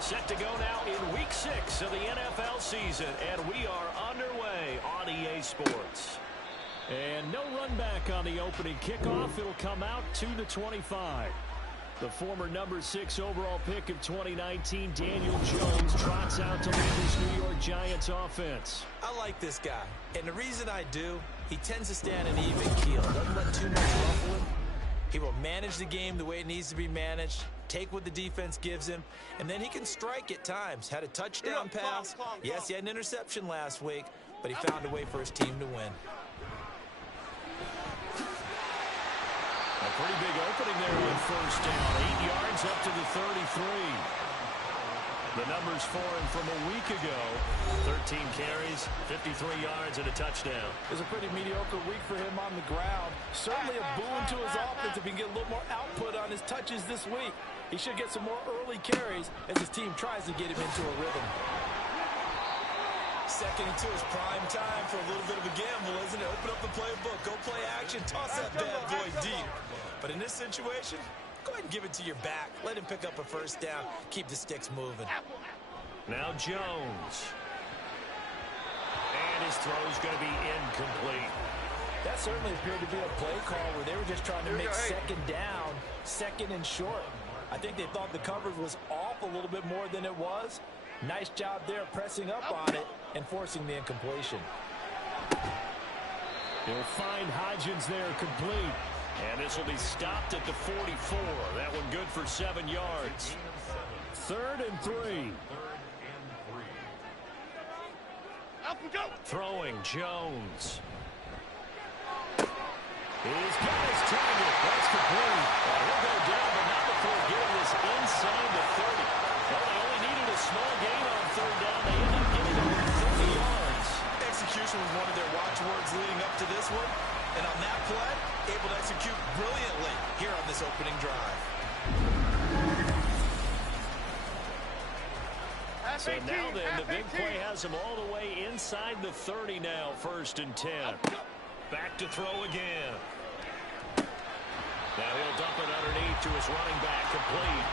Set to go now in Week 6 of the NFL season, and we are underway on EA Sports. And no run back on the opening kickoff. It'll come out 2-25. The former number 6 overall pick of 2019, Daniel Jones, trots out to lead this New York Giants offense. I like this guy, and the reason I do, he tends to stand an even keel. Doesn't let too much ruffle him. He will manage the game the way it needs to be managed, take what the defense gives him, and then he can strike at times. Had a touchdown pass. Yes, he had an interception last week, but he found a way for his team to win. A pretty big opening there on first down. 8 yards up to the 33. The numbers for him from a week ago. 13 carries, 53 yards, and a touchdown. It was a pretty mediocre week for him on the ground. Certainly a boon to his offense if he can get a little more output on his touches this week. He should get some more early carries as his team tries to get him into a rhythm. Second and 2 is prime time for a little bit of a gamble, isn't it? Open up the playbook, go play action, toss that bad boy deep. But in this situation, go ahead and give it to your back. Let him pick up a first down. Keep the sticks moving. Now Jones. And his throw's going to be incomplete. That certainly appeared to be a play call where they were just trying to make second down, second and short. I think they thought the coverage was off a little bit more than it was. Nice job there pressing up on it and forcing the incompletion. He'll find Hodgins there complete. And this will be stopped at the 44. That one good for 7 yards. 3rd and 3. Throwing Jones. He's got his target. That's complete. He'll go down, but not before getting this inside the 30. Well, they only needed a small gain on 3rd down. They end up getting over 30 yards. Execution was one of their watchwords leading up to this one. And on that play, able to execute brilliantly here on this opening drive. So now then, the big play has him all the way inside the 30 now, 1st and 10. Back to throw again. Now he'll dump it underneath to his running back, complete.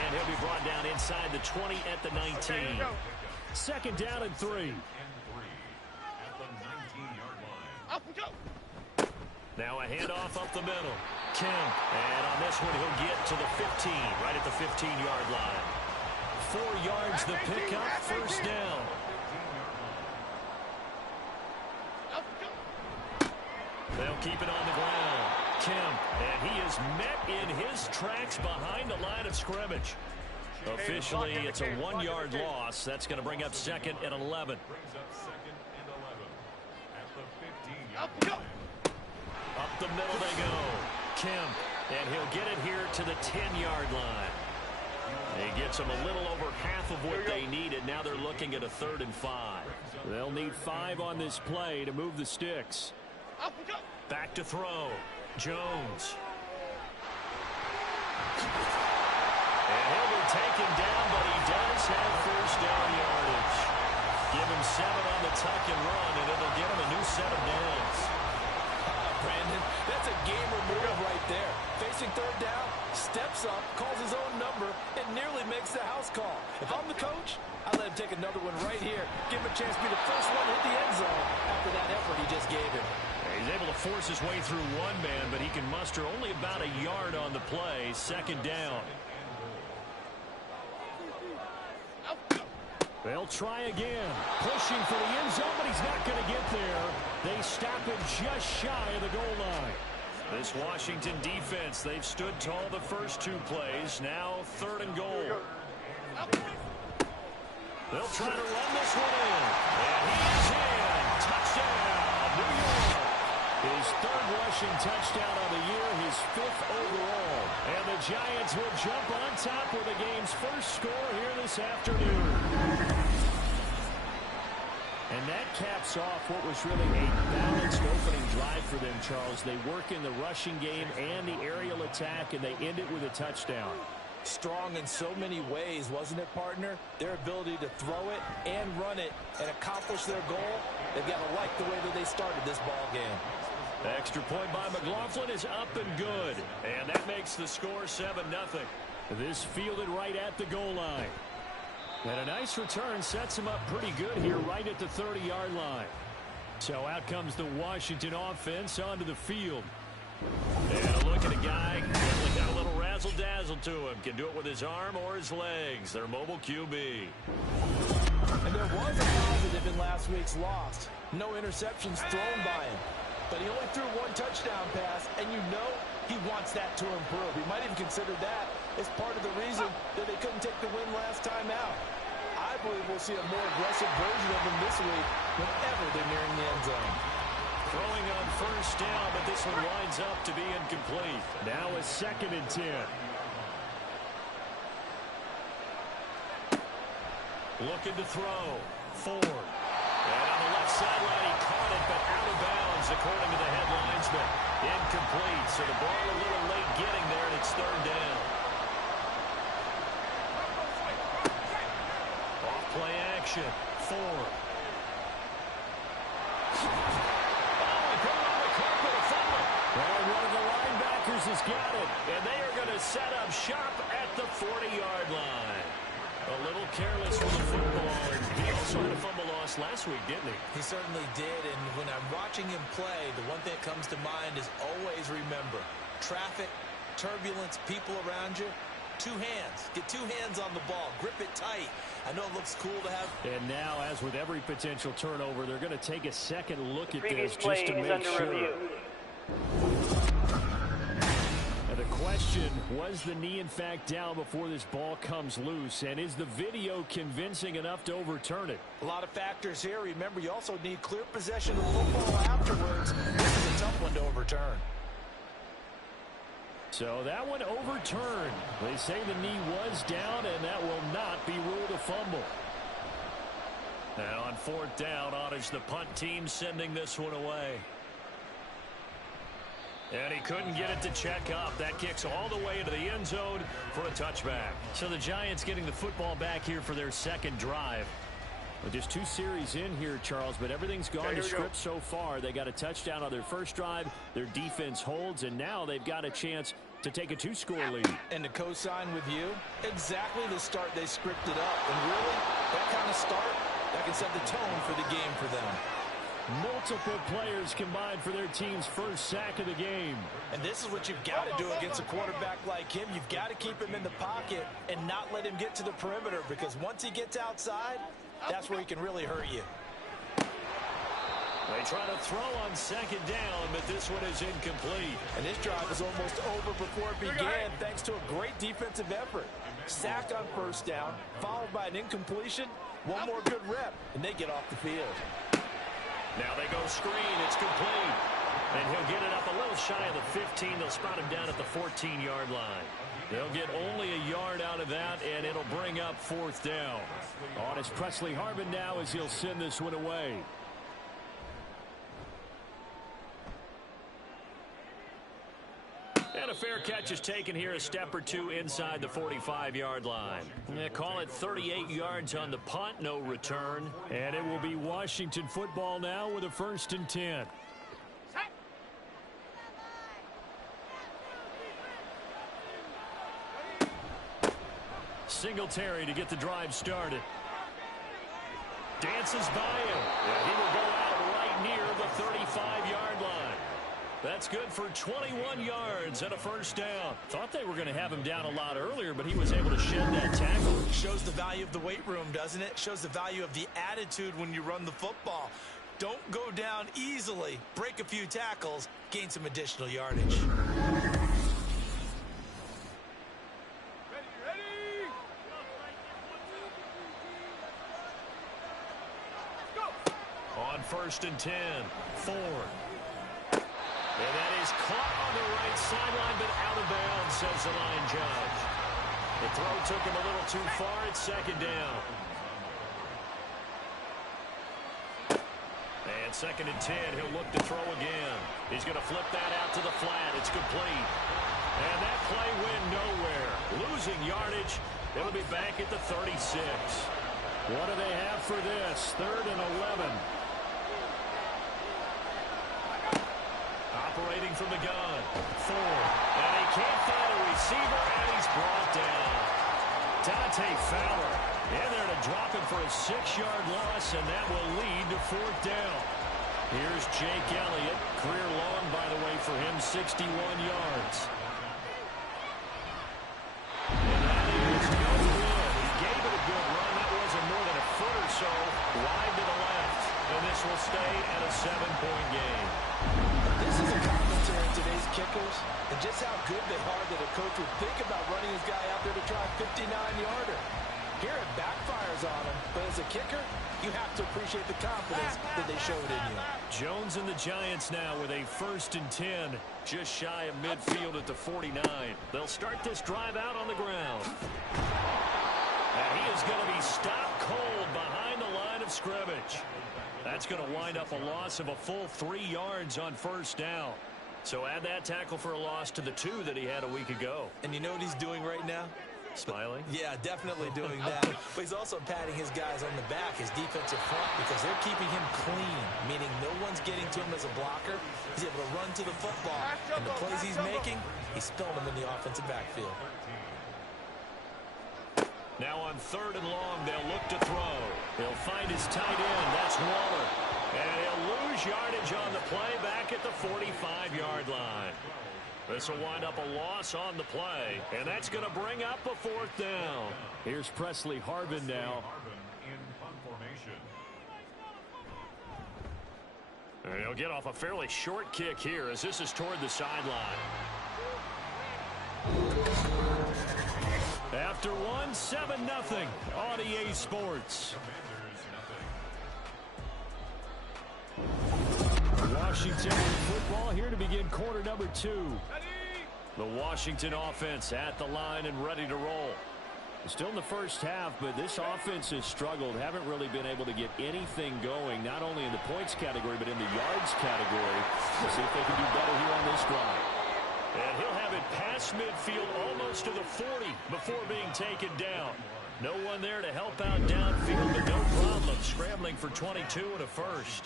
And he'll be brought down inside the 20 at the 19. 2nd down and 3. Now a handoff up the middle. Kemp. And on this one, he'll get to the 15, right at the 15-yard line. 4 yards the pickup, 1st down. They'll keep it on the ground. Kemp. And he is met in his tracks behind the line of scrimmage. Officially, it's a 1-yard loss. That's going to bring up 2nd and 11. Up the middle they go. Kemp. And he'll get it here to the 10-yard line. He gets them a little over half of what they needed. Now they're looking at a 3rd and 5. They'll need 5 on this play to move the sticks. Back to throw. Jones. And he'll be taken down, but he does have 1st down yardage. Give him 7 on the tuck and run, and it'll give him a new set of downs. Brandon, that's a game removal right there. Facing third down, steps up, calls his own number, and nearly makes the house call. If I'm the coach, I let him take another one right here. Give him a chance to be the first one to hit the end zone after that effort he just gave him. He's able to force his way through one man, but he can muster only about a yard on the play. Second down. They'll try again. Pushing for the end zone, but he's not going to get there. They stop him just shy of the goal line. This Washington defense, they've stood tall the first two plays. Now third and goal. They'll try to run this one in. And he's in. Touchdown, New York. His third rushing touchdown of the year, his fifth overall. And the Giants will jump on top with the game's first score here this afternoon. And that caps off what was really a balanced opening drive for them, Charles. They work in the rushing game and the aerial attack, and they end it with a touchdown. Strong in so many ways, wasn't it, partner? Their ability to throw it and run it and accomplish their goal, they've got to like the way that they started this ball game. The extra point by McLaughlin is up and good. And that makes the score 7-0. This fielded right at the goal line. And a nice return sets him up pretty good here right at the 30-yard line. So out comes the Washington offense onto the field. And a look at a guy who's got a little razzle-dazzle to him. Can do it with his arm or his legs. Their mobile QB. And there was a positive in last week's loss. No interceptions thrown by him. But he only threw one touchdown pass, and you know he wants that to improve. He might even consider that as part of the reason that they couldn't take the win last time out. I believe we'll see a more aggressive version of him this week whenever they're nearing the end zone. Throwing on first down, but this one winds up to be incomplete. Now a 2nd and 10. Looking to throw. Ford. And on the left sideline, he caught it, but out of bounds, according to the head linesman. Incomplete, so the ball a little late getting there, and it's third down. Off play action. Ford. Well, one of the linebackers has got it, and they are going to set up shop at the 40-yard line. A little careless with the football. He also had a fumble loss last week, didn't he? He certainly did, and when I'm watching him play, the one thing that comes to mind is always remember, traffic, turbulence, people around you, two hands. Get two hands on the ball. Grip it tight. I know it looks cool to have. And now, as with every potential turnover, they're going to take a second look at this just to make sure. Review. And the question, was the knee in fact down before this ball comes loose? And is the video convincing enough to overturn it? A lot of factors here. Remember, you also need clear possession of football afterwards. This is a tough one to overturn. So that one overturned. They say the knee was down, and that will not be ruled a fumble. Now on 4th down, honors the punt team sending this one away. And he couldn't get it to check up. That kicks all the way into the end zone for a touchback. So the Giants getting the football back here for their second drive. Well, just 2 series in here, Charles, but everything's gone to script so far. They got a touchdown on their first drive. Their defense holds, and now they've got a chance to take a 2-score lead. And to co-sign with you, exactly the start they scripted up. And really, that kind of start, that can set the tone for the game for them. Multiple players combined for their team's first sack of the game. And this is what you've got to do against a quarterback like him. You've got to keep him in the pocket and not let him get to the perimeter, because once he gets outside, that's where he can really hurt you. They try to throw on 2nd down, but this one is incomplete. And this drive is almost over before it began, thanks to a great defensive effort. Sack on 1st down, followed by an incompletion, one more good rep, and they get off the field. Now they go screen. It's complete. And he'll get it up a little shy of the 15. They'll spot him down at the 14-yard line. They'll get only a yard out of that, and it'll bring up 4th down. On is Presley Harvin now as he'll send this one away. And a fair catch is taken here, a step or two inside the 45-yard line. They call it 38 yards on the punt, no return. And it will be Washington football now with a 1st and 10. Singletary to get the drive started. Dances by him. And he will go out right near the 35-yard line. That's good for 21 yards and a first down. Thought they were going to have him down a lot earlier, but he was able to shed that tackle. Shows the value of the weight room, doesn't it? Shows the value of the attitude when you run the football. Don't go down easily. Break a few tackles. Gain some additional yardage. On 1st and 10, Ford. And that is caught on the right sideline, but out of bounds, says the line judge. The throw took him a little too far. It's 2nd down. And 2nd and 10, he'll look to throw again. He's going to flip that out to the flat. It's complete. And that play went nowhere. Losing yardage. It'll be back at the 36. What do they have for this? 3rd and 11. Operating from the gun. Ford. And he can't find a receiver, and he's brought down. Dante Fowler in there to drop him for a 6-yard loss, and that will lead to 4th down. Here's Jake Elliott. Career long, by the way, for him, 61 yards. And that is no good. He gave it a good run. That wasn't more than a foot or so wide to the left. And this will stay at a 7-point game. This is a commentary on today's kickers and just how good they are that a coach would think about running his guy out there to try a 59-yarder. Here it backfires on him, but as a kicker, you have to appreciate the confidence that they showed in you. Jones and the Giants now with a 1st and 10, just shy of midfield at the 49. They'll start this drive out on the ground. And he is going to be stopped cold behind the line of scrimmage. That's going to wind up a loss of a full 3 yards on 1st down. So add that tackle for a loss to the 2 that he had a week ago. And you know what he's doing right now? Smiling? Yeah, definitely doing that. But he's also patting his guys on the back, his defensive front, because they're keeping him clean, meaning no one's getting to him as a blocker. He's able to run to the football. And the plays he's making, he's spilling them in the offensive backfield. Now on 3rd and long, they'll look to throw. He'll find his tight end. That's Waller. And he'll lose yardage on the play back at the 45-yard line. This will wind up a loss on the play. And that's going to bring up a 4th down. Here's Presley Harvin now. And he'll get off a fairly short kick here as this is toward the sideline. After one, 7-0 on EA Sports. Washington football here to begin quarter number 2. The Washington offense at the line and ready to roll. Still in the first half, but this offense has struggled. Haven't really been able to get anything going, not only in the points category, but in the yards category. We'll see if they can do better here on this drive. And he'll have it past midfield almost to the 40 before being taken down. No one there to help out downfield, but no problem scrambling for 22 and a first.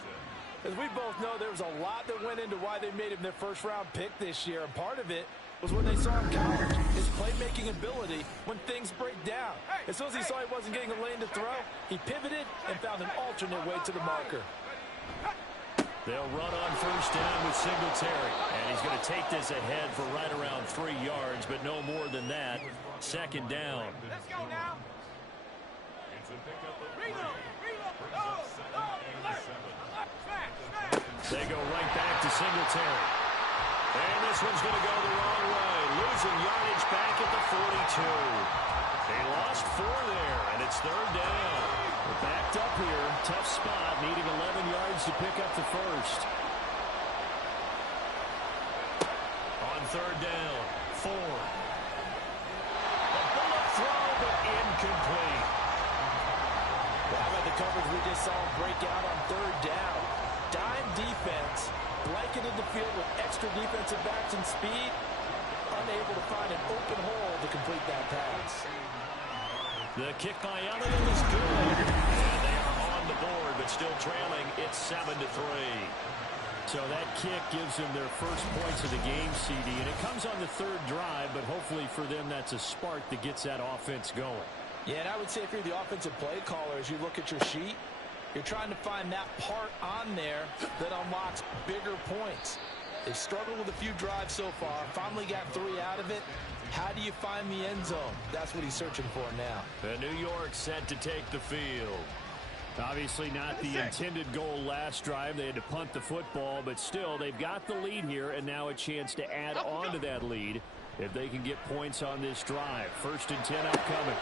As we both know, there was a lot that went into why they made him their first-round pick this year, and part of it was when they saw him in college, his playmaking ability when things break down. As soon as he saw he wasn't getting a lane to throw, he pivoted and found an alternate way to the marker. They'll run on 1st down with Singletary, and he's going to take this ahead for right around 3 yards, but no more than that. 2nd down. Let's go now. They go right back to Singletary. And this one's going to go the wrong way. Losing yardage back at the 42. They lost 4 there, and it's 3rd down. We're backed up here. Tough spot, needing 11 yards to pick up the first. On 3rd down, Ford. A bullet throw, but incomplete. How about the coverage we just saw him break out on 3rd down? Dime defense, blanketed the field with extra defensive backs and speed, unable to find an open hole to complete that pass. The kick by Elliott is good. And they are on the board, but still trailing. It's 7-3. So that kick gives them their first points of the game, CD, and it comes on the third drive, but hopefully for them that's a spark that gets that offense going. Yeah, and I would say if you're the offensive play caller, as you look at your sheet, you're trying to find that part on there that unlocks bigger points. They've struggled with a few drives so far, finally got 3 out of it. How do you find the end zone? That's what he's searching for now. The New York set to take the field. Obviously not the intended goal last drive. They had to punt the football, but still they've got the lead here, and now a chance to add on to that lead if they can get points on this drive. 1st and 10 upcoming.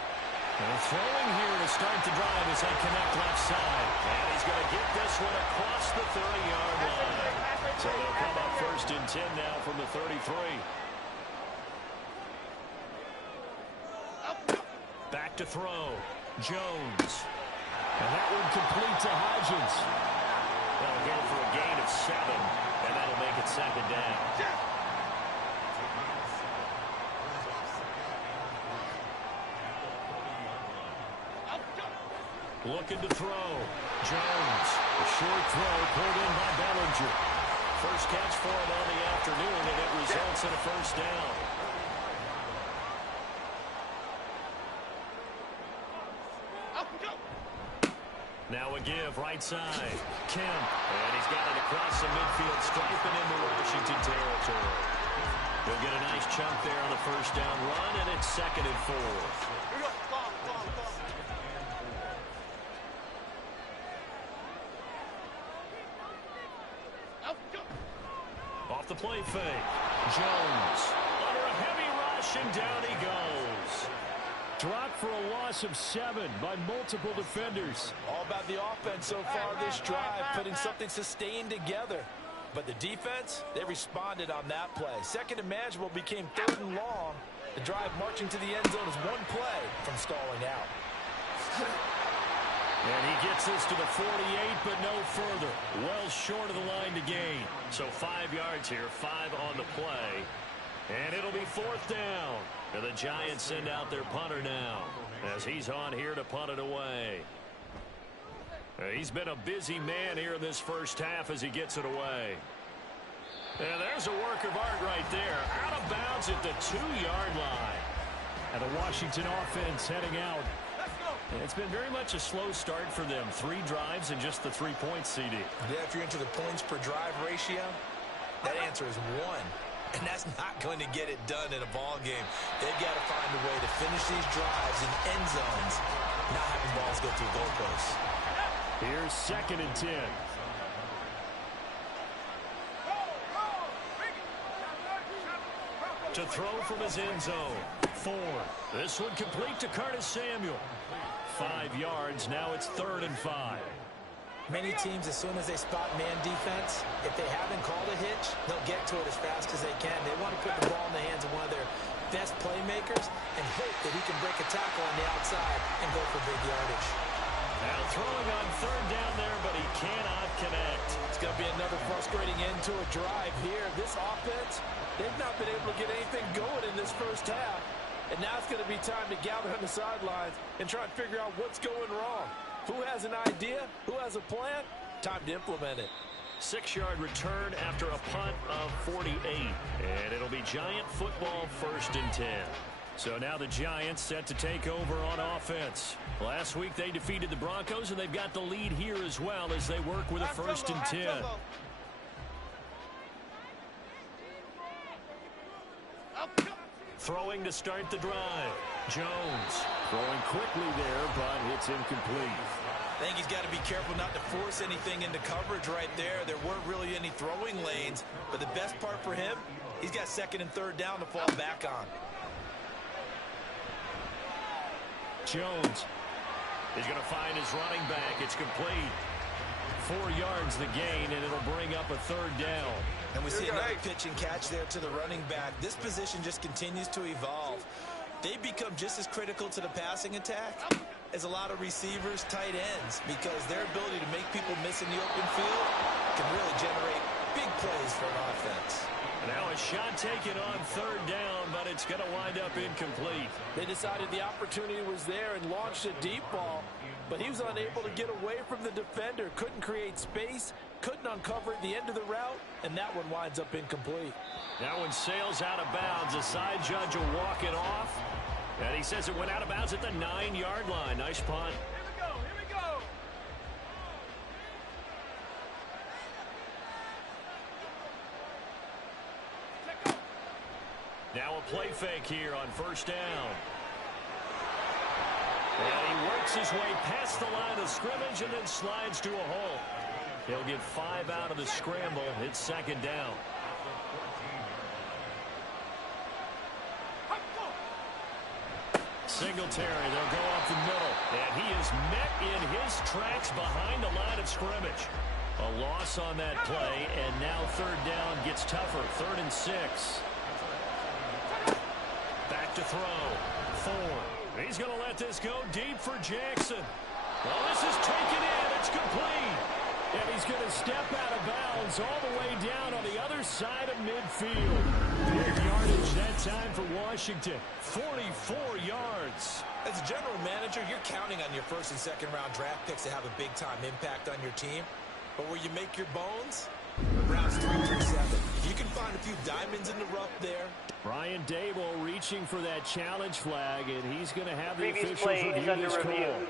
And throwing here to start the drive as they connect left side. And he's going to get this one across the 30-yard line. So they'll come up 1st and 10 now from the 33. Back to throw. Jones. And that one complete to Hodgins. They'll go for a gain of 7, and that'll make it 2nd down. Looking to throw. Jones. A short throw pulled in by Bellinger. First catch for him on the afternoon, and it results in a 1st down. Now a give, right side. Kemp. And he's got it across the midfield stripe and into Washington territory. He'll get a nice chunk there on the 1st down run, and it's 2nd and 4. Off the play fake. Jones. Under a heavy rush, and down he goes. Dropped for a loss of 7 by multiple defenders. All about the offense so far this drive, putting something sustained together. But the defense, they responded on that play. 2nd and manageable became 3rd and long. The drive marching to the end zone is 1 play from stalling out. And he gets this to the 48, but no further. Well short of the line to gain. So 5 yards here, 5 on the play. And it'll be 4th down. And the Giants send out their punter now as he's on here to punt it away. He's been a busy man here in this first half as he gets it away. And there's a work of art right there. Out of bounds at the 2-yard line. And the Washington offense heading out. And it's been very much a slow start for them. 3 drives and just the 3 points, CD. Yeah, if you're into the points per drive ratio, that answer is 1. And that's not going to get it done in a ball game. They've got to find a way to finish these drives in end zones, not having balls go through goalposts. Here's 2nd and 10. To throw from his end zone. 4. This one complete to Curtis Samuel. 5 yards. Now it's 3rd and 5. Many teams, as soon as they spot man defense, if they haven't called a hitch, they'll get to it as fast as they can. They want to put the ball in the hands of one of their best playmakers and hope that he can break a tackle on the outside and go for big yardage. Now throwing on 3rd down there, but he cannot connect. It's going to be another frustrating end to a drive here. This offense, they've not been able to get anything going in this first half. And now it's going to be time to gather on the sidelines and try and figure out what's going wrong. Who has an idea? Who has a plan? Time to implement it. 6-yard return after a punt of 48. And it'll be Giant football 1st and 10. So now the Giants set to take over on offense. Last week they defeated the Broncos, and they've got the lead here as well as they work with a 1st and 10. Throwing to start the drive. Jones throwing quickly there, but it's incomplete. I think he's got to be careful not to force anything into coverage right there. There weren't really any throwing lanes, but the best part for him, he's got 2nd and 3rd down to fall back on. Jones is going to find his running back. It's complete. 4 yards the gain, and it'll bring up a 3rd down. And we see another pitch and catch there to the running back. This position just continues to evolve. They become just as critical to the passing attack as a lot of receivers, tight ends, because their ability to make people miss in the open field can really generate big plays for an offense. Now a shot taken on 3rd down, but it's going to wind up incomplete. They decided the opportunity was there and launched a deep ball, but he was unable to get away from the defender, couldn't create space, couldn't uncover at the end of the route, and that one winds up incomplete. That one sails out of bounds. The side judge will walk it off. And he says it went out of bounds at the 9-yard line. Nice punt. Here we go. Now a play fake here on first down. And he works his way past the line of scrimmage and then slides to a halt. He'll get 5 out of the scramble. It's second down. Singletary, they'll go up the middle. And he is met in his tracks behind the line of scrimmage. A loss on that play, and now third down gets tougher. 3rd and 6. Back to throw. Ford. He's going to let this go deep for Jackson. Well, this is taken in. It's complete. And he's going to step out of bounds all the way down on the other side of midfield. Big yardage that time for Washington. 44 yards. As a general manager, you're counting on your first and second round draft picks to have a big-time impact on your team. But where you make your bones, rounds 3 through 7. If you can find a few diamonds in the rough there. Brian Dable reaching for that challenge flag, and he's going to have the Previous officials play is review under this review. call.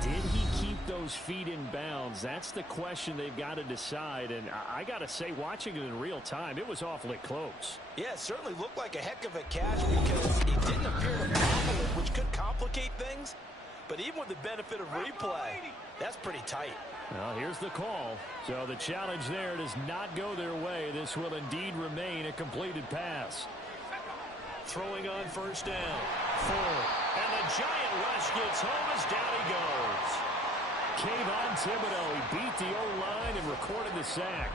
Did he keep those feet in bounds? That's the question they've got to decide. And I got to say, watching it in real time, it was awfully close. Yeah, it certainly looked like a heck of a catch because he didn't appear to fumble it, which could complicate things. But even with the benefit of replay, that's pretty tight. Well, here's the call. So the challenge there does not go their way. This will indeed remain a completed pass. Throwing on first down. Ford. And the giant rush gets home as down he goes. Kayvon Thibodeau, he beat the O-line and recorded the sack.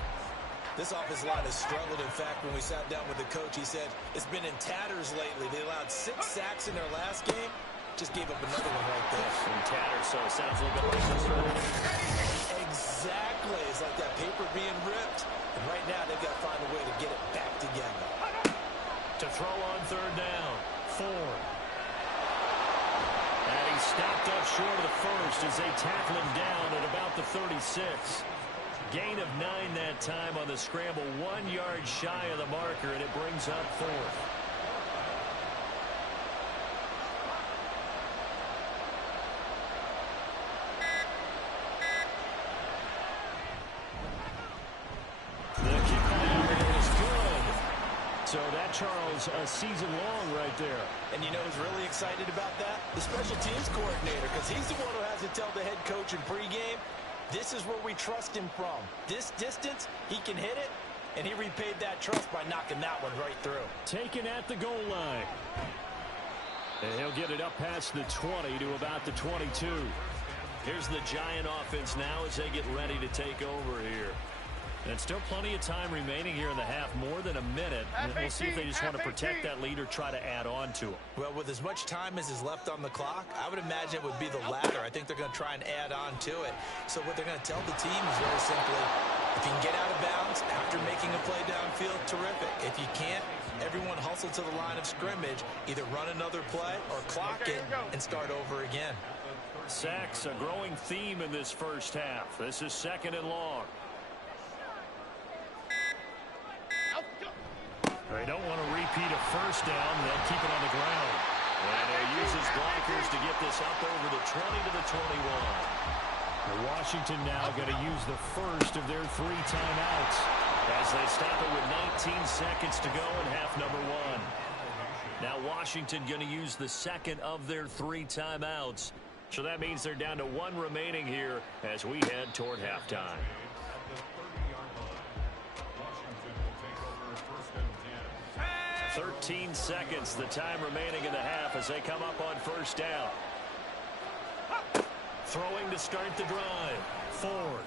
This offensive line has struggled. In fact, when we sat down with the coach, he said it's been in tatters lately. They allowed 6 sacks in their last game. Just gave up another one right there. In tatters, so it sounds a little bit like this one. Exactly. It's like that paper being ripped. And right now, they've got to find a way to get it back together. To throw on third down. Ford. And he stopped up short of the first as they tackle him down at about the 36. Gain of 9 that time on the scramble. 1 yard shy of the marker, and it brings up 4th. So that, Charles, a season long right there. And you know who's really excited about that? The special teams coordinator, because he's the one who has to tell the head coach in pregame, this is where we trust him from. This distance, he can hit it, and he repaid that trust by knocking that one right through. Taken at the goal line. And he'll get it up past the 20 to about the 22. Here's the Giant offense now as they get ready to take over here. And still plenty of time remaining here in the half, more than a minute. And we'll see if they just want to protect that lead or try to add on to it. Well, with as much time as is left on the clock, I would imagine it would be the latter. I think they're going to try and add on to it. So what they're going to tell the team is very simply, if you can get out of bounds after making a play downfield, terrific. If you can't, everyone hustle to the line of scrimmage, either run another play or clock it and start over again. Sacks, a growing theme in this first half. This is 2nd and long. They don't want to repeat a first down. They'll keep it on the ground. And he uses blockers to get this up over the 20 to the 21. Washington now going to use the first of their 3 timeouts as they stop it with 19 seconds to go in half number 1. Now Washington going to use the second of their 3 timeouts. So that means they're down to 1 remaining here as we head toward halftime. 13 seconds, the time remaining in the half as they come up on first down. Throwing to start the drive. Ford.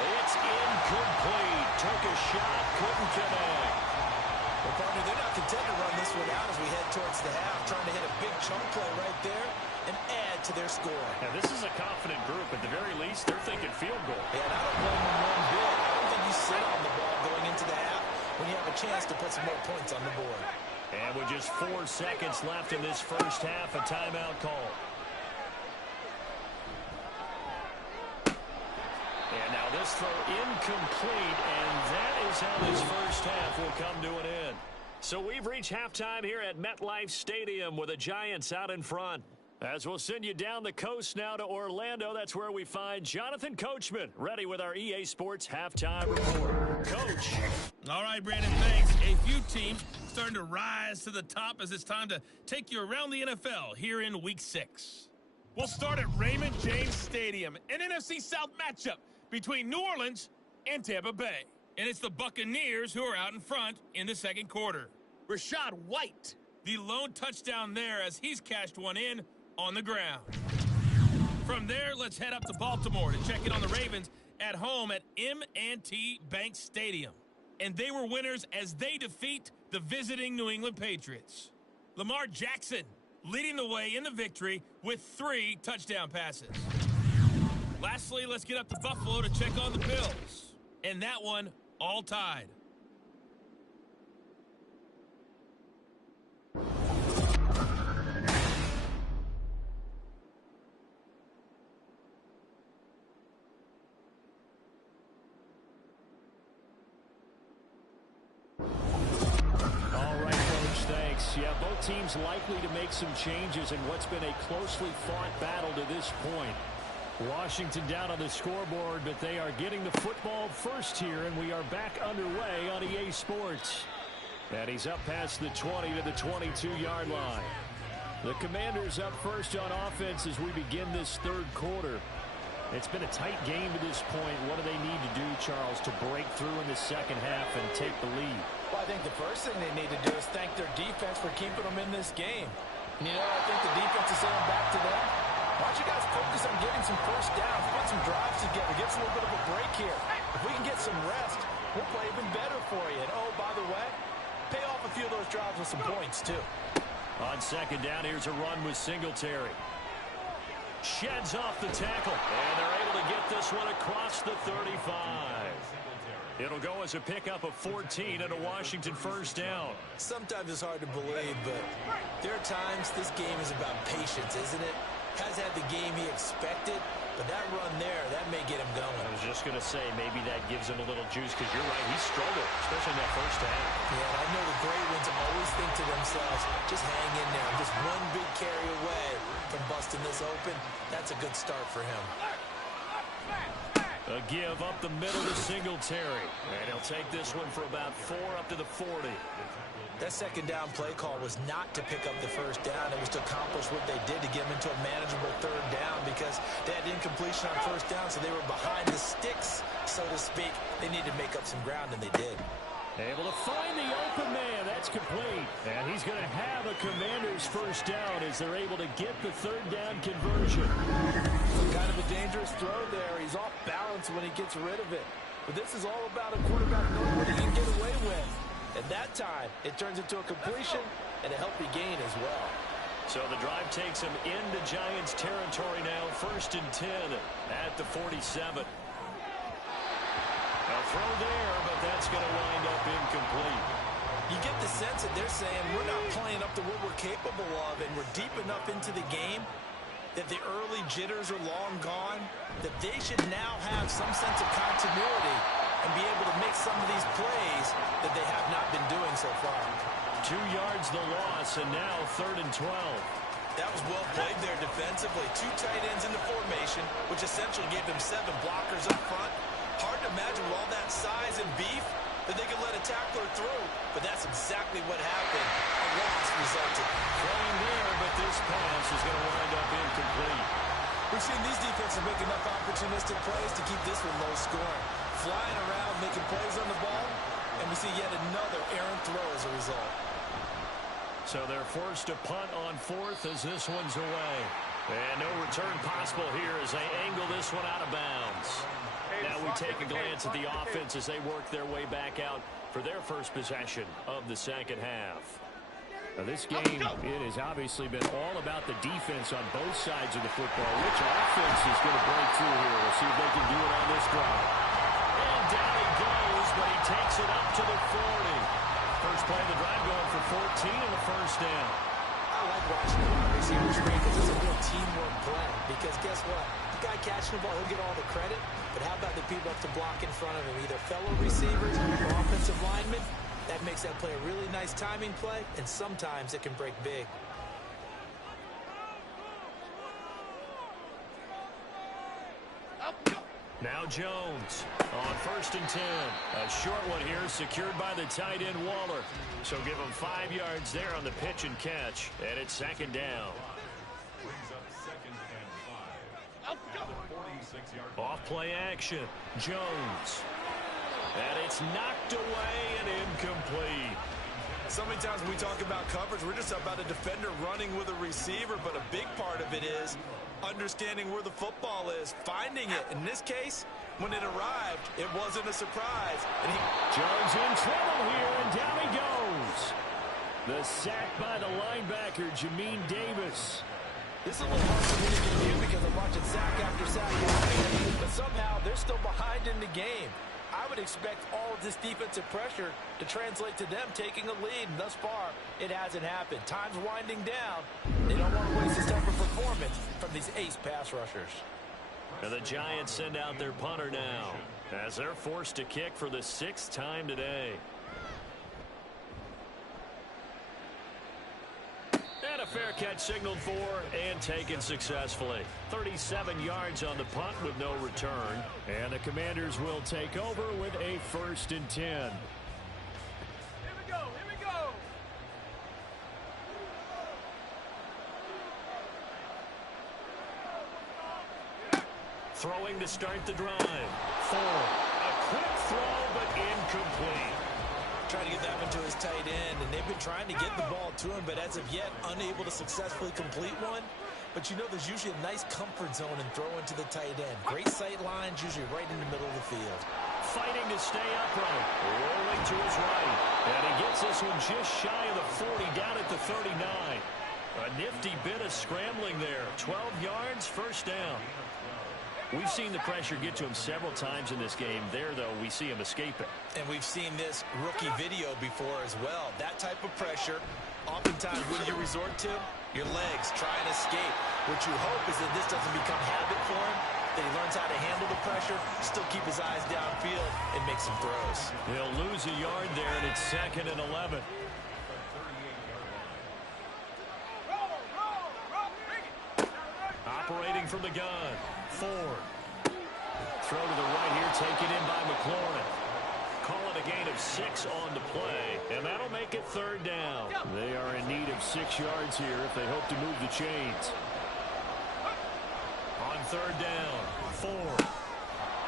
It's incomplete. Took a shot, couldn't connect. Well, partner, they're not content to run this one out as we head towards the half, trying to hit a big chunk play right there and add to their score. Now, this is a confident group. At the very least, they're thinking field goal. Yeah, and I don't blame them one bit. I don't think you sit on the ball going into the half when you have a chance to put some more points on the board. And with just 4 seconds left in this first half, a timeout call. This throw incomplete, and that is how this first half will come to an end. So we've reached halftime here at MetLife Stadium with the Giants out in front. As we'll send you down the coast now to Orlando, that's where we find Jonathan Coachman, ready with our EA Sports halftime report. Coach. All right, Brandon, thanks. A few teams starting to rise to the top as it's time to take you around the NFL here in Week 6. We'll start at Raymond James Stadium, an NFC South matchup between New Orleans and Tampa Bay. And it's the Buccaneers who are out in front in the second quarter. Rashad White, the lone touchdown there as he's cashed one in on the ground. From there, let's head up to Baltimore to check in on the Ravens at home at M&T Bank Stadium. And they were winners as they defeat the visiting New England Patriots. Lamar Jackson leading the way in the victory with 3 touchdown passes. Lastly, let's get up to Buffalo to check on the Bills. And that one all tied. Yeah, both teams likely to make some changes in what's been a closely fought battle to this point. Washington down on the scoreboard, but they are getting the football first here, and we are back underway on EA Sports. And he's up past the 20 to the 22-yard line. The Commanders up first on offense as we begin this third quarter. It's been a tight game to this point. What do they need to do, Charles, to break through in the second half and take the lead? Well, I think the first thing they need to do is thank their defense for keeping them in this game. You know, I think the defense is saying back to them, why don't you guys focus on getting some first downs, put some drives together, get us a little bit of a break here. If we can get some rest, we'll play even better for you. And, oh, by the way, pay off a few of those drives with some points, too. On second down, here's a run with Singletary. Sheds off the tackle, and they're able to get this one across the 35. It'll go as a pickup of 14 and a Washington first down. Sometimes it's hard to believe, but there are times this game is about patience, isn't it? Has had the game he expected, but that run there, that may get him going. I was just going to say, maybe that gives him a little juice, because you're right, he struggled, especially in that first half. Yeah, and I know the great ones always think to themselves, just hang in there. I'm just one big carry away from busting this open. That's a good start for him. A give up the middle to Singletary. And he'll take this one for about 4 up to the 40. That second down play call was not to pick up the first down. It was to accomplish what they did to get them into a manageable third down because they had incompletion on first down, so they were behind the sticks, so to speak. They needed to make up some ground, and they did. Able to find the open man. That's complete. And he's going to have a Commander's first down as they're able to get the third down conversion. Kind of a dangerous throw there. He's off balance when he gets rid of it. But this is all about a quarterback knowing what he can get away with. At that time, it turns into a completion and a healthy gain as well. So the drive takes him into Giants territory now. 1st and 10 at the 47. A throw there, but that's going to wind up incomplete. You get the sense that they're saying we're not playing up to what we're capable of, and we're deep enough into the game that the early jitters are long gone, that they should now have some sense of continuity and be able to make some of these plays that they have not been doing so far. 2 yards the loss, and now 3rd and 12. That was well played there defensively. 2 tight ends in the formation, which essentially gave them 7 blockers up front. Hard to imagine with all that size and beef that they could let a tackler through, but that's exactly what happened. A loss resulted. Throwing there, but this pass is going to wind up incomplete. We've seen these defenses make enough opportunistic plays to keep this one low scoring. Flying around, making plays on the ball, and we see yet another errant throw as a result. So they're forced to punt on 4th as this one's away. And no return possible here as they angle this one out of bounds. Now we take a glance at the offense as they work their way back out for their first possession of the second half. Now this game, it has obviously been all about the defense on both sides of the football. Which offense is going to break through here? We'll see if they can do it on this drive. And down he goes, but he takes it up to the 40. First play of the drive going for 14 and the first down. I like watching the wide receivers because it's a real teamwork play. Because guess what? guy catching the ball, he'll get all the credit. But how about the people up to block in front of him, either fellow receivers or offensive linemen? That makes that play a really nice timing play, and sometimes it can break big. Now Jones on 1st and 10. A short one here secured by the tight end Waller. So give him 5 yards there on the pitch and catch. And it's 2nd down. Off play action. Jones. And it's knocked away and incomplete. So many times when we talk about coverage, we're just about a defender running with a receiver, but a big part of it is understanding where the football is, finding it. In this case, when it arrived, it wasn't a surprise. And Jones in trouble here, and down he goes. The sack by the linebacker, Jamin Davis. This is a little hard for me to review because I'm watching sack after sack after, but somehow they're still behind in the game. I would expect all of this defensive pressure to translate to them taking a lead, and thus far, it hasn't happened. Time's winding down. They don't want to waste this type of performance from these ace pass rushers. And the Giants send out their punter now as they're forced to kick for the 6th time today. And a fair catch signaled for and taken successfully. 37 yards on the punt with no return. And the Commanders will take over with a 1st and 10. Here we go. Throwing to start the drive. Ford. A quick throw, but incomplete. Trying to get that one to his tight end, and they've been trying to get the ball to him, but as of yet, unable to successfully complete one. But you know there's usually a nice comfort zone in throwing to the tight end. Great sight lines, usually right in the middle of the field. Fighting to stay upright. Rolling to his right. And he gets this one just shy of the 40, down at the 39. A nifty bit of scrambling there. 12 yards, 1st down. We've seen the pressure get to him several times in this game. There, though, we see him escape it. And we've seen this rookie video before as well. That type of pressure, oftentimes, what do you resort to? Your legs, try and escape. What you hope is that this doesn't become habit for him, that he learns how to handle the pressure, still keep his eyes downfield, and make some throws. He'll lose a yard there, and it's 2nd and 11. Operating from the gun. Ford. Throw to the right here, taken in by McLaurin. Call it a gain of 6 on the play, and that'll make it 3rd down. They are in need of 6 yards here if they hope to move the chains. On 3rd down, Ford.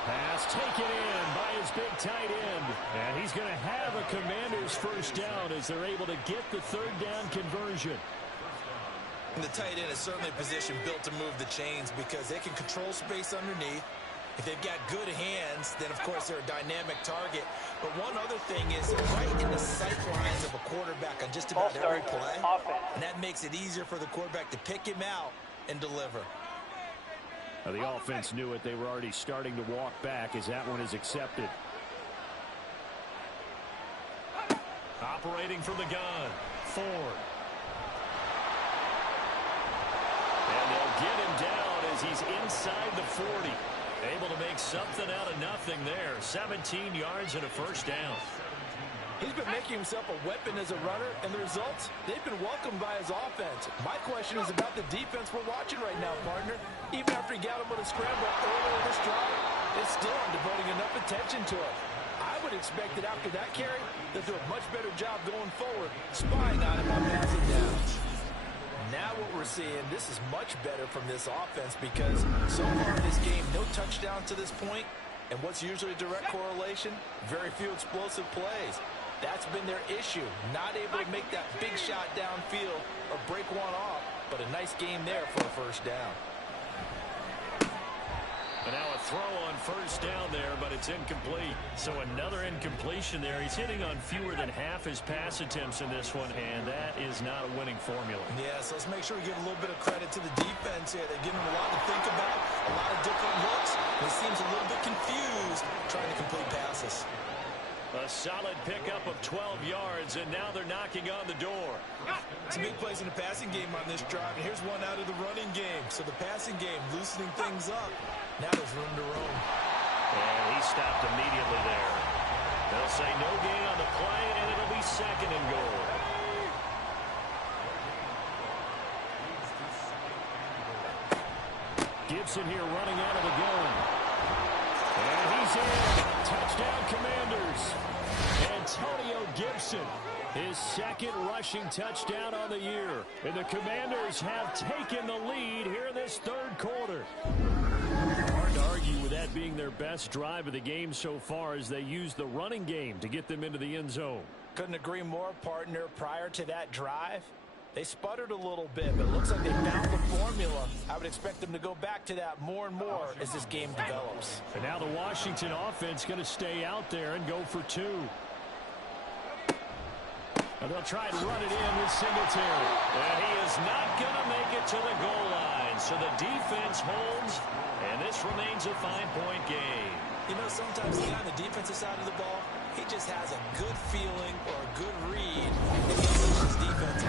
Pass taken in by his big tight end, and he's going to have a Commanders 1st down as they're able to get the 3rd down conversion. And the tight end is certainly a position built to move the chains because they can control space underneath. If they've got good hands, then, of course, they're a dynamic target. But one other thing is they're right in the sight lines of a quarterback on just about every play. And that makes it easier for the quarterback to pick him out and deliver. Now, the offense knew it. They were already starting to walk back as that one is accepted. Operating from the gun. Ford. And they'll get him down as he's inside the 40. Able to make something out of nothing there. 17 yards and a 1st down. He's been making himself a weapon as a runner, and the results, they've been welcomed by his offense. My question is about the defense we're watching right now, partner. Even after he got him with a scramble earlier this drive, they still aren't devoting enough attention to it. I would expect that after that carry, they'll do a much better job going forward, spying on him on passing downs. Now what we're seeing, this is much better from this offense because so far in this game, no touchdown to this point, and what's usually a direct correlation, very few explosive plays. That's been their issue, not able to make that big shot downfield or break one off, but a nice game there for a 1st down. And now a throw on 1st down there, but it's incomplete. So another incompletion there. He's hitting on fewer than half his pass attempts in this one, and that is not a winning formula. Yeah, so let's make sure we give a little bit of credit to the defense here. They're giving him a lot to think about, a lot of different looks. He seems a little bit confused trying to complete passes. A solid pickup of 12 yards, and now they're knocking on the door. Some big plays in the passing game on this drive, and here's one out of the running game. So the passing game loosening things up. Now there's room to roam. And he stopped immediately there. They'll say no gain on the play, and it'll be second and goal. Gibson here running out of the gun. And he's in. Touchdown, Commanders. Antonio Gibson, his second rushing touchdown on the year. And the Commanders have taken the lead here in this third quarter. Hard to argue with that being their best drive of the game so far as they use the running game to get them into the end zone. Couldn't agree more, partner. Prior to that drive, they sputtered a little bit, but it looks like they found the formula. I would expect them to go back to that more and more as this game develops. And now the Washington offense going to stay out there and go for two. And they'll try and run it in with Singletary. And he is not going to make it to the goal line. So the defense holds, and this remains a 5-point game. You know, sometimes the guy on the defensive side of the ball, he just has a good feeling or a good read. And he pushes defense.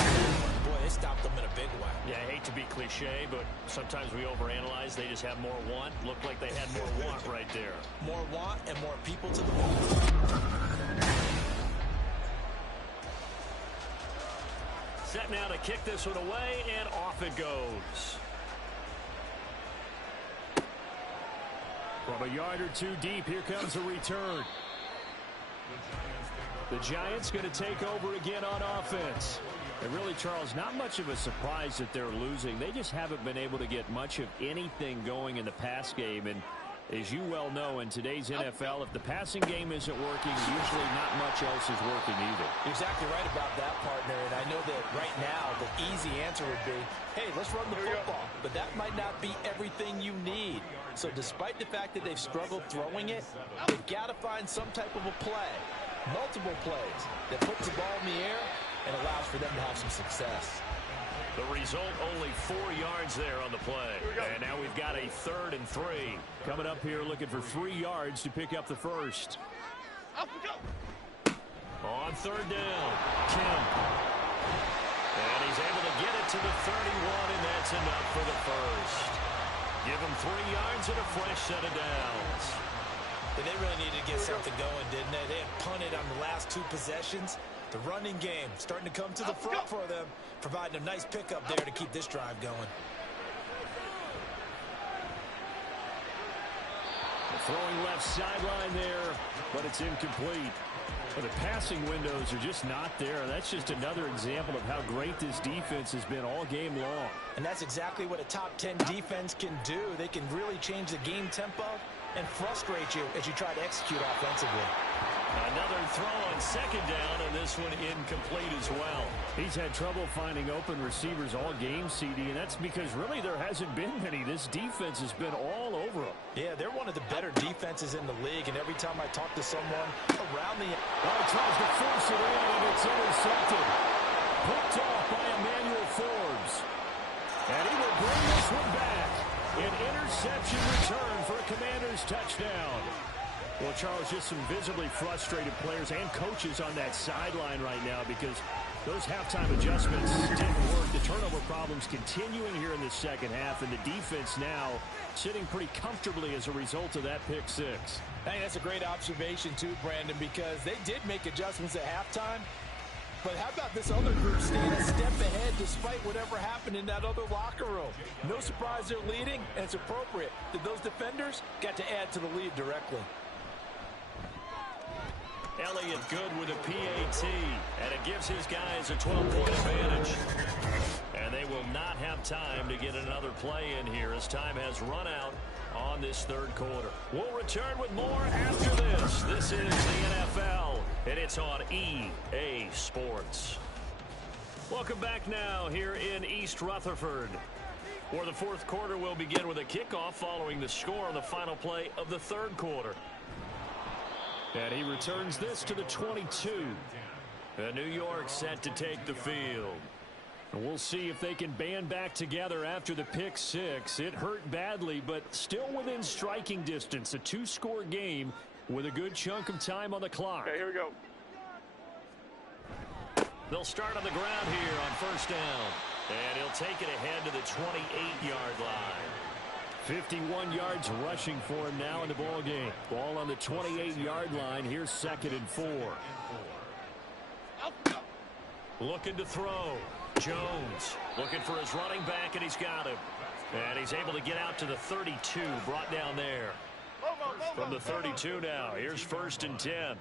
Boy, they stopped them in a big way. Yeah, I hate to be cliche, but sometimes we overanalyze. They just have more want. Looked like they had more want right there. More want and more people to the ball. Set now to kick this one away, and off it goes. From a yard or two deep, here comes a return. The Giants going to take over again on offense. And really, Charles, not much of a surprise that they're losing. They just haven't been able to get much of anything going in the pass game. And as you well know, in today's NFL, if the passing game isn't working, usually not much else is working either. You're exactly right about that, partner. And I know that right now the easy answer would be, hey, let's run the football. But that might not be everything you need. So despite the fact that they've struggled throwing it, they've got to find some type of a play, multiple plays, that puts the ball in the air and allows for them to have some success. The result, only 4 yards there on the play. And now we've got a 3rd and 3. Coming up here looking for 3 yards to pick up the first. On 3rd down, Kemp. And he's able to get it to the 31, and that's enough for the first. Give him 3 yards and a fresh set of downs. They really needed to get something going, didn't they? They had punted on the last 2 possessions. The running game starting to come to the front for them, providing a nice pickup there to keep this drive going. The throwing left sideline there, but it's incomplete. Well, the passing windows are just not there. That's just another example of how great this defense has been all game long. And that's exactly what a top 10 defense can do. They can really change the game tempo and frustrate you as you try to execute offensively. Another throw on 2nd down, and this one incomplete as well. He's had trouble finding open receivers all game, CD, and that's because really there hasn't been many. This defense has been all over them. Yeah, they're one of the better defenses in the league, and every time I talk to someone around the... Well, he tries to force it in, and it's intercepted. Picked off by Emmanuel Forbes. And he will bring this one back. An interception return for a Commanders touchdown. Well, Charles, just some visibly frustrated players and coaches on that sideline right now because those halftime adjustments didn't work. The turnover problems continuing here in the second half, and the defense now sitting pretty comfortably as a result of that pick 6. Hey, that's a great observation too, Brandon, because they did make adjustments at halftime. But how about this other group staying a step ahead despite whatever happened in that other locker room? No surprise they're leading, and it's appropriate that those defenders got to add to the lead directly. Elliott good with a PAT, and it gives his guys a 12-point advantage. And they will not have time to get another play in here as time has run out on this 3rd quarter. We'll return with more after this. This is the NFL, and it's on EA Sports. Welcome back now here in East Rutherford, where the 4th quarter will begin with a kickoff following the score on the final play of the 3rd quarter. And he returns this to the 22. And New York set to take the field. And we'll see if they can band back together after the pick 6. It hurt badly, but still within striking distance. A 2-score game with a good chunk of time on the clock. Okay, here we go. They'll start on the ground here on first down. And he'll take it ahead to the 28-yard line. 51 yards rushing for him now in the ball game. Ball on the 28-yard line. Here's 2nd and 4. Looking to throw. Jones looking for his running back, and he's got him. And he's able to get out to the 32, brought down there. From the 32 now, here's 1st and 10.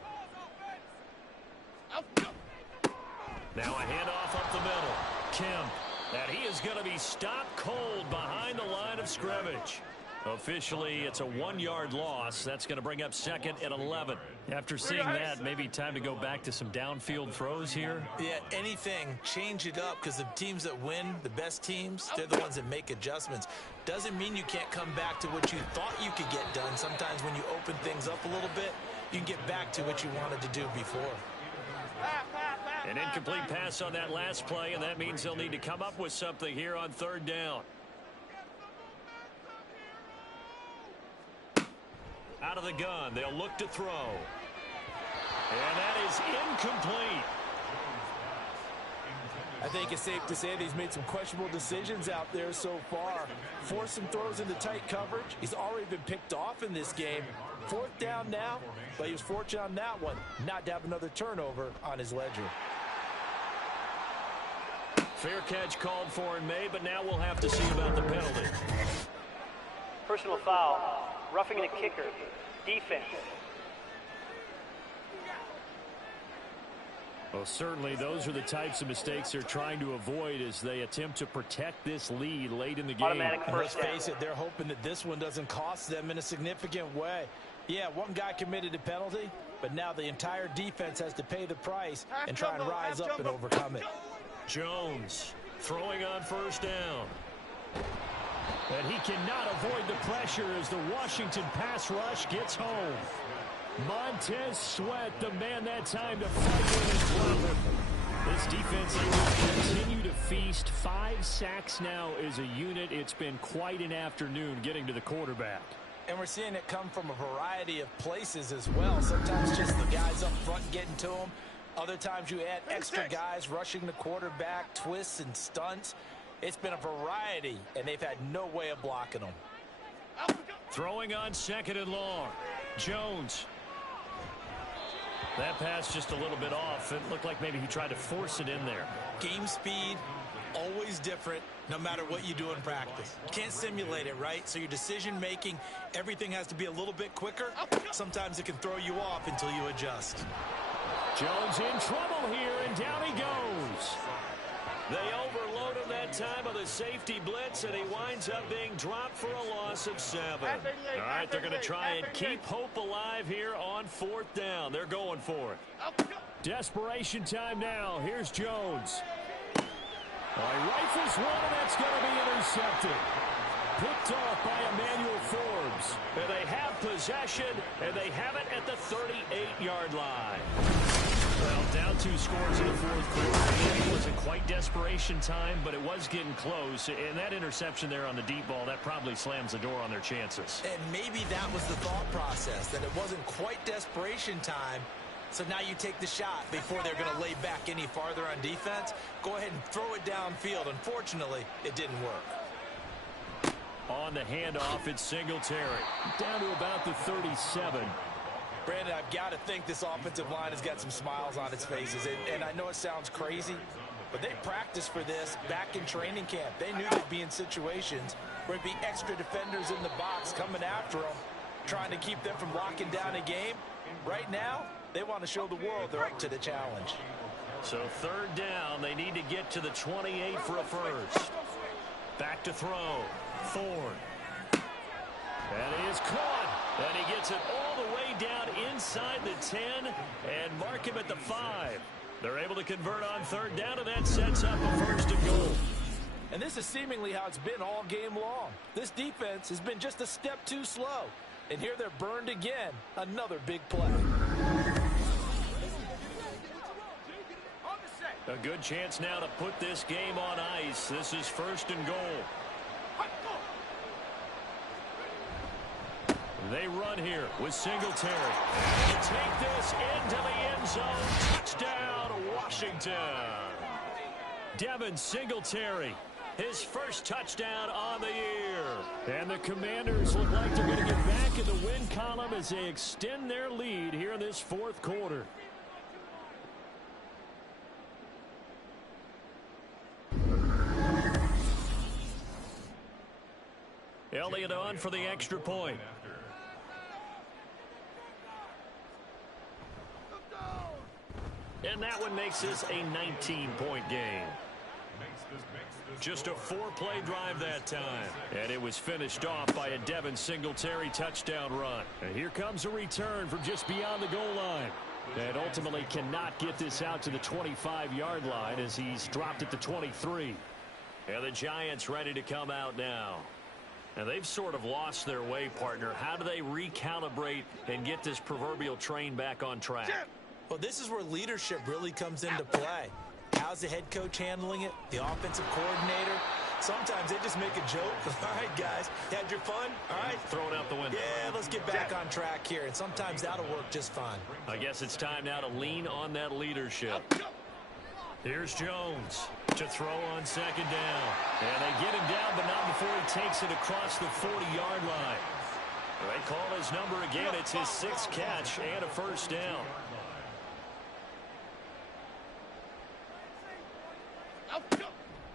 Now a handoff up the middle. Kemp. And he is going to be stopped cold behind the line of scrimmage. Officially, it's a 1-yard loss. That's going to bring up 2nd and 11. After seeing that, maybe time to go back to some downfield throws here. Yeah, anything. Change it up, because the teams that win, the best teams, they're the ones that make adjustments. Doesn't mean you can't come back to what you thought you could get done. Sometimes when you open things up a little bit, you can get back to what you wanted to do before. An incomplete pass on that last play, and that means they'll need to come up with something here on 3rd down. Out of the gun, they'll look to throw. And that is incomplete. I think it's safe to say that he's made some questionable decisions out there so far. Forced some throws into tight coverage. He's already been picked off in this game. 4th down now, but he was fortunate on that one not to have another turnover on his ledger. Fair catch called for and made, but now we'll have to see about the penalty. Personal foul, roughing the kicker, defense. Well, certainly those are the types of mistakes they're trying to avoid as they attempt to protect this lead late in the game. Automatic Let's first down. face it, they're hoping that this one doesn't cost them in a significant way. Yeah, one guy committed a penalty, but now the entire defense has to pay the price and try and rise up and overcome it. Jones throwing on 1st down. And he cannot avoid the pressure as the Washington pass rush gets home. Montez Sweat, the man that time to fight in and drop him. This defense will continue to feast. 5 sacks now as a unit. It's been quite an afternoon getting to the quarterback. And we're seeing it come from a variety of places as well. Sometimes just the guys up front getting to him. Other times you add extra guys rushing the quarterback, twists and stunts. It's been a variety, and they've had no way of blocking them. Throwing on 2nd and long. Jones. That pass just a little bit off. It looked like maybe he tried to force it in there. Game speed, always different, no matter what you do in practice. You can't simulate it, right? So your decision-making, everything has to be a little bit quicker. Sometimes it can throw you off until you adjust. Jones in trouble here, and down he goes. They overload him that time with a safety blitz, and he winds up being dropped for a loss of 7. All right, they're going to try and keep hope alive here on 4th down. They're going for it. Desperation time now. Here's Jones. He rifles one, and that's going to be intercepted. Picked off by Emmanuel Forbes. And they have possession, and they have it at the 38-yard line. Well, down 2 scores in the 4th quarter. Maybe it wasn't quite desperation time, but it was getting close. And that interception there on the deep ball, that probably slams the door on their chances. And maybe that was the thought process, that it wasn't quite desperation time. So now you take the shot before they're going to lay back any farther on defense. Go ahead and throw it downfield. Unfortunately, it didn't work. On the handoff, it's Singletary. Down to about the 37. Brandon, I've got to think this offensive line has got some smiles on its faces. And I know it sounds crazy, but they practiced for this back in training camp. They knew they'd be in situations where it'd be extra defenders in the box coming after them, trying to keep them from locking down a game. Right now, they want to show the world they're up to the challenge. So 3rd down, they need to get to the 28 for a first. Back to throw. Thorne. And he is caught. And he gets it all the way down inside the 10 and mark him at the 5. They're able to convert on 3rd down, and that sets up a 1st and goal. And this is seemingly how it's been all game long. This defense has been just a step too slow. And here they're burned again. Another big play. A good chance now to put this game on ice. This is 1st and goal. They run here with Singletary. And to take this into the end zone. Touchdown, Washington. Devin Singletary, his first touchdown on the year. And the Commanders look like they're going to get back in the win column as they extend their lead here in this fourth quarter. Elliott on for the extra point. And that one makes this a 19-point game. Just a 4-play drive that time. And it was finished off by a Devin Singletary touchdown run. And here comes a return from just beyond the goal line. And ultimately cannot get this out to the 25-yard line as he's dropped at the 23. And the Giants ready to come out now. And they've sort of lost their way, partner. How do they recalibrate and get this proverbial train back on track? Well, this is where leadership really comes into play. How's the head coach handling it? The offensive coordinator? Sometimes they just make a joke. All right, guys, had your fun? All right. Throw it out the window. Yeah, let's get back on track here. And sometimes that'll work just fine. I guess it's time now to lean on that leadership. Here's Jones to throw on second down. And they get him down, but not before he takes it across the 40-yard line. They call his number again. It's his 6th catch and a first down.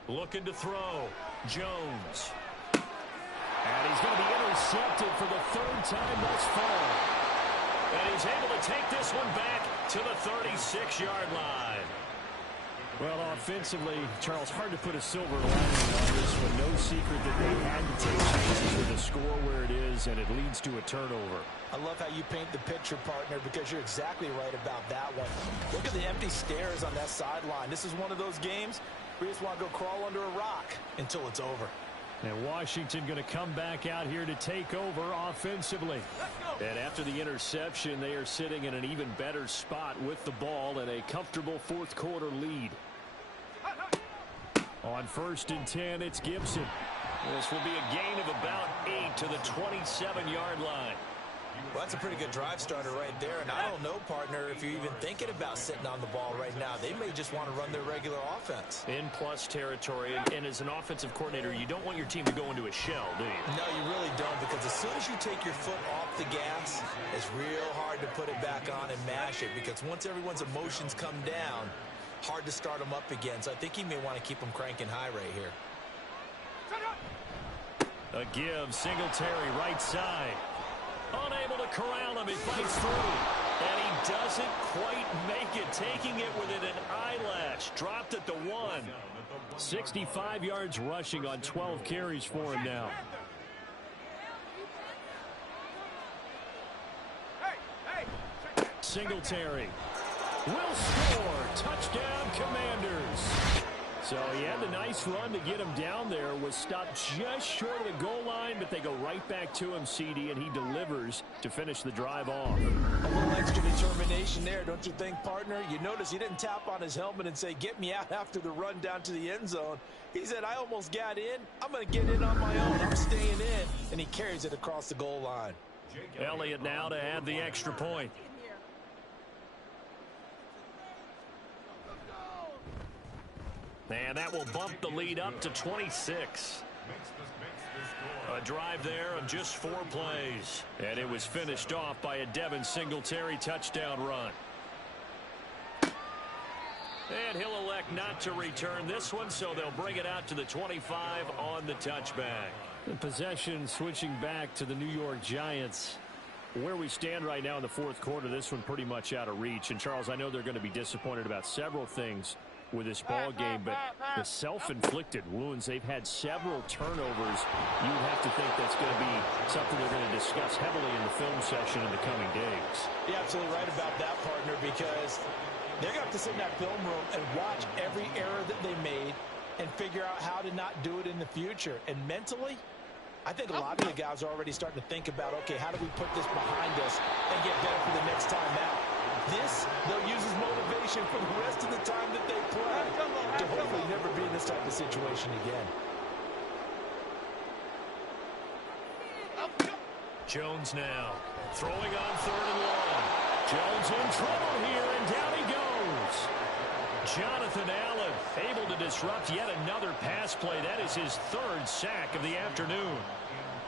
Looking to throw. Jones. And he's going to be intercepted for the 3rd time thus far. And he's able to take this one back to the 36-yard line. Well, offensively, Charles, hard to put a silver lining on this one. No secret that they had to take chances with the score where it is, and it leads to a turnover. I love how you paint the picture, partner, because you're exactly right about that one. Look at the empty stares on that sideline. This is one of those games where you just want to go crawl under a rock until it's over. And Washington going to come back out here to take over offensively. And after the interception, they are sitting in an even better spot with the ball and a comfortable 4th quarter lead. On 1st and 10, it's Gibson. This will be a gain of about 8 to the 27-yard line. Well, that's a pretty good drive starter right there. And I don't know, partner, if you're even thinking about sitting on the ball right now. They may just want to run their regular offense. In plus territory. And as an offensive coordinator, you don't want your team to go into a shell, do you? No, you really don't, because as soon as you take your foot off the gas, it's real hard to put it back on and mash it, because once everyone's emotions come down, hard to start them up again. So I think he may want to keep them cranking high right here. A give, Singletary right side. Unable to corral him, he fights through. And he doesn't quite make it, taking it within an eyelash. Dropped at the 1. 65 yards rushing on 12 carries for him now. Singletary will score. Touchdown, Commanders. So he had the nice run to get him down there, was stopped just short of the goal line, but they go right back to him, CD, and he delivers to finish the drive off. A little extra determination there, don't you think, partner? You notice he didn't tap on his helmet and say, get me out after the run down to the end zone. He said, I almost got in. I'm going to get in on my own. I'm staying in. And he carries it across the goal line. Elliott now to add the extra point. And that will bump the lead up to 26. A drive there of just 4 plays. And it was finished off by a Devin Singletary touchdown run. And he'll elect not to return this one, so they'll bring it out to the 25 on the touchback. The possession switching back to the New York Giants. Where we stand right now in the 4th quarter, this one pretty much out of reach. And, Charles, I know they're going to be disappointed about several things with this ball game, but the self-inflicted wounds, they've had several turnovers. You have to think that's going to be something they're going to discuss heavily in the film session in the coming days. You're absolutely right about that, partner, because they're going to have to sit in that film room and watch every error that they made and figure out how to not do it in the future. And mentally, I think a lot of the guys are already starting to think about, okay, how do we put this behind us and get better for the next time out? This, they'll use as motivation for the rest of the time that they play to hopefully never be in this type of situation again. Jones now throwing on 3rd and long. Jones in trouble here, and down he goes. Jonathan Allen able to disrupt yet another pass play. That is his 3rd sack of the afternoon.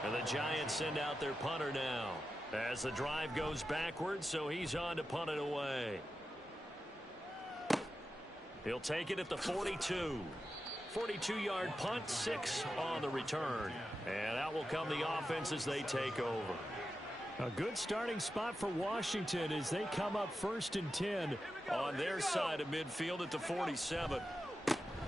And the Giants send out their punter now as the drive goes backwards, so he's on to punt it away. He'll take it at the 42. 42-yard punt, 6 on the return. And out will come the offense as they take over. A good starting spot for Washington as they come up 1st and 10 on their side of midfield at the 47.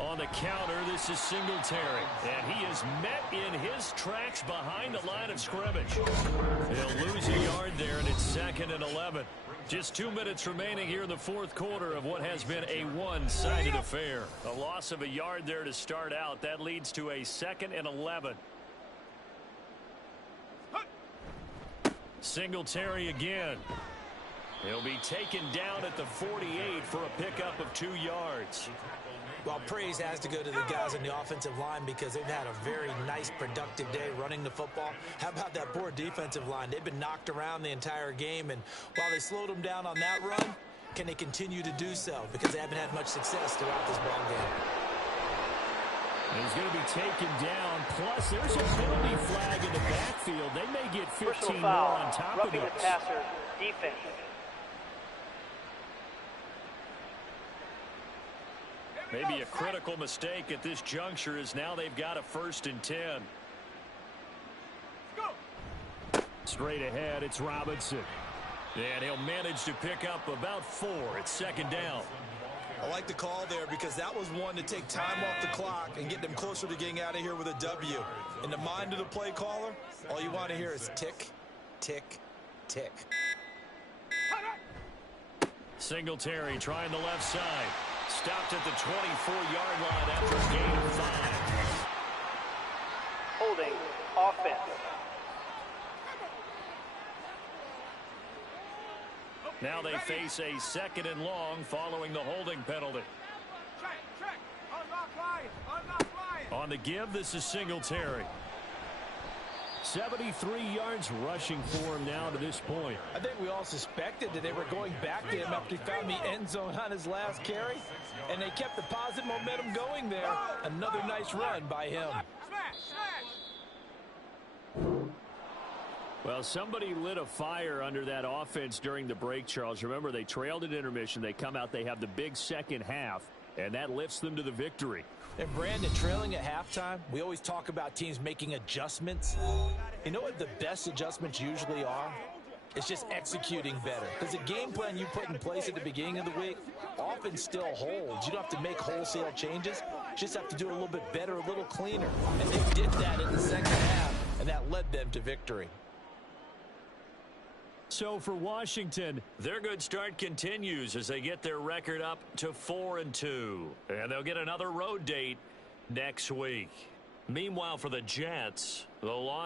On the counter, this is Singletary, and he is met in his tracks behind the line of scrimmage. He'll lose a yard there, and it's 2nd and 11. Just 2 minutes remaining here in the 4th quarter of what has been a one-sided affair. A loss of a yard there to start out. That leads to a 2nd and 11. Singletary again. He'll be taken down at the 48 for a pickup of 2 yards. Well, praise has to go to the guys on the offensive line because they've had a very nice, productive day running the football. How about that poor defensive line? They've been knocked around the entire game, and while they slowed them down on that run, can they continue to do so? Because they haven't had much success throughout this ball game. He's going to be taken down. Plus, there's a penalty flag in the backfield. They may get 15 more on top of roughing this. the passer, defense. Maybe a critical mistake at this juncture is now they've got a 1st and 10. Straight ahead, it's Robinson. And he'll manage to pick up about 4 at 2nd down. I like the call there because that was one to take time off the clock and get them closer to getting out of here with a W. In the mind of the play caller, all you want to hear is tick, tick, tick. Singletary trying the left side. Stopped at the 24-yard line after a gain of 5. Holding offense. Now they face a 2nd and long following the holding penalty. Check. Unlock line. On the give, this is Singletary. 73 yards rushing for him now to this point. I think we all suspected that they were going back to him after he found the end zone on his last carry, and they kept the positive momentum going there. Another nice run by him. Well, somebody lit a fire under that offense during the break, Charles. Remember, they trailed at intermission. They come out, they have the big second half, and that lifts them to the victory. And Brandon, trailing at halftime, we always talk about teams making adjustments. You know what the best adjustments usually are? It's just executing better. Because the game plan you put in place at the beginning of the week often still holds. You don't have to make wholesale changes. You just have to do it a little bit better, a little cleaner. And they did that in the second half, and that led them to victory. So for Washington, their good start continues as they get their record up to 4-2. And they'll get another road date next week. Meanwhile, for the Jets, the loss